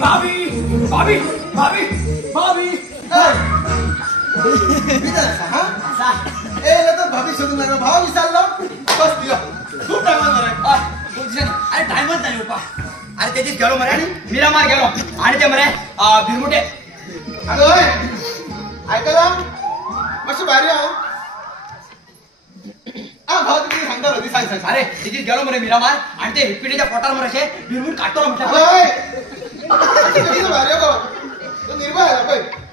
भाभी भाभी भाभी भाभी भाभी शोधून लागला भाव विचारला बस दिया खूप टायमात अरे टायमच नाही उपा अरे त्याचीच गेलो मरे मिरामार गेलो आणि ते मरे भिरमुटे अगं ऐकायला मस्त भारी आहो भाव तुम्ही सांगता होती सांग सांग अरे त्याचीच गेलो मरे मिरामार आणि ते हिटपिटीच्या पोटार मरे असे भिरमुट काढतो म्हटलं भारी हो तो निर्भय आला पाहिजे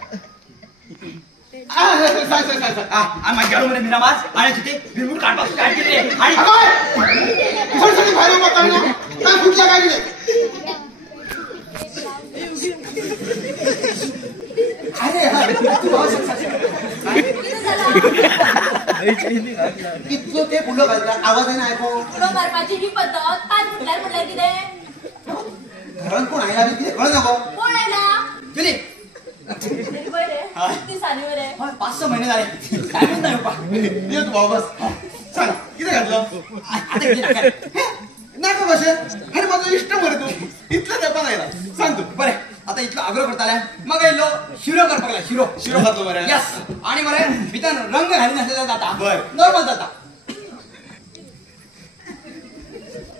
सांग गेलो मरे मिरामार आणि तिथे भिरमुट काढतो काय केले आणि भारी काय कुठच्या काय केले अरे इतकं ते फुलं घालतात आवाज आहे ना ऐकू फुलं मारपाची ही पद्धत काय फुटल्यार म्हटल्यार कितें घरात कोण आहे आम्ही तिथे कळ नको कोण आहे ना गेली बरे दिसांनी बरे 5-6 महिने झाले काय म्हणत नाही उपा ये तू भाऊ बस सांग किती घातलं आता गेली नका. नका कसे अरे माझं इष्ट मरे तू इथलं ते पण आहे ना सांग तू बरे आता इतलं आग्रह करताले मग येलो शिरो करपाक लागला शिरो शिरो घातलो बरं यस आणि मरे भितर रंग घालून असलेला जाता बर. नॉर्मल जाता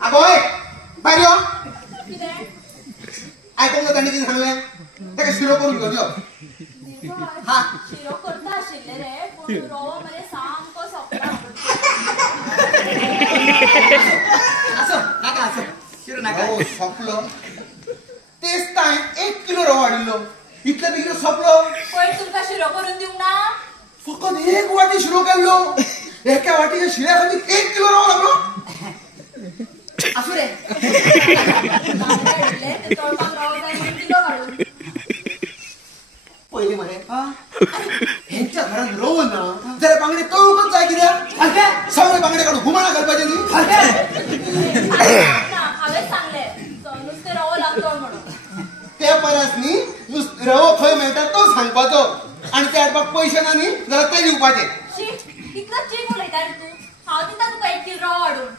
अगोय बाहेर हो कितें ऐकून त्यांनी किती सांगलंय ते शिरो करून घेऊन यो हा. शिरो करता आशिल्ले रे पूण रवो मरे सामको सोंपला असं नका असं शिरो नका हो सोपलं तेच टाइम 1 किलो रवा वाढलो इतलं बिगलं सोपलं पयर तुमकां शिरो करून दिवंक ना फक्त एक वाटी शिरो केलो एका वाटीच्या शिऱ्या खाली 1 किलो रवा लागलो असू रे तळपाक रवो जाय म्हणून किलो घालून पहिले म्हणे ह्यांच्या घरात रवं ना जरा बांगडे कळूकच जाय कित्याक सगळे बांगडे काढून घुमाळा घालपाचे न्ही हांवें सांगलें नुस्तें रवो लागतो म्हणून त्या परसनी रवो खंय मेळटा तो सांगपाचो आणि ते हाडपाक पयशे ना न्ही जाल्यार ते दिवपाचे शी इतलो चीक उलयता रे तू हांव दिता तुका 1 किलो रवो हाडून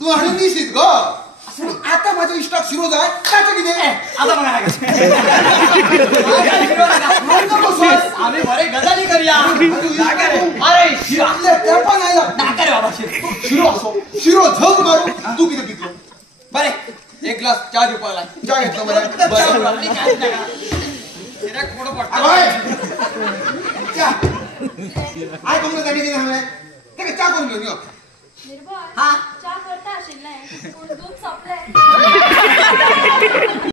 तू हाडून दिशीत गो आता माझ्या इष्टाक शिरो जाय ताचं कितें आता बघा नका आम्ही बरे गजाली करूया अरे शिरो त्या पण आयला नाका रे बाबा शिरो शिरो असो शिरो झग मारू तू किती पितो बरे 1 ग्लास चहा दिवपाक लाय चहा घेतलो बरं आय तुमचं त्यांनी किती सांगलंय ते चहा करून घेऊन यो निर्भय हा. च्या करता आशिल्लें पूण दूध सोंपलें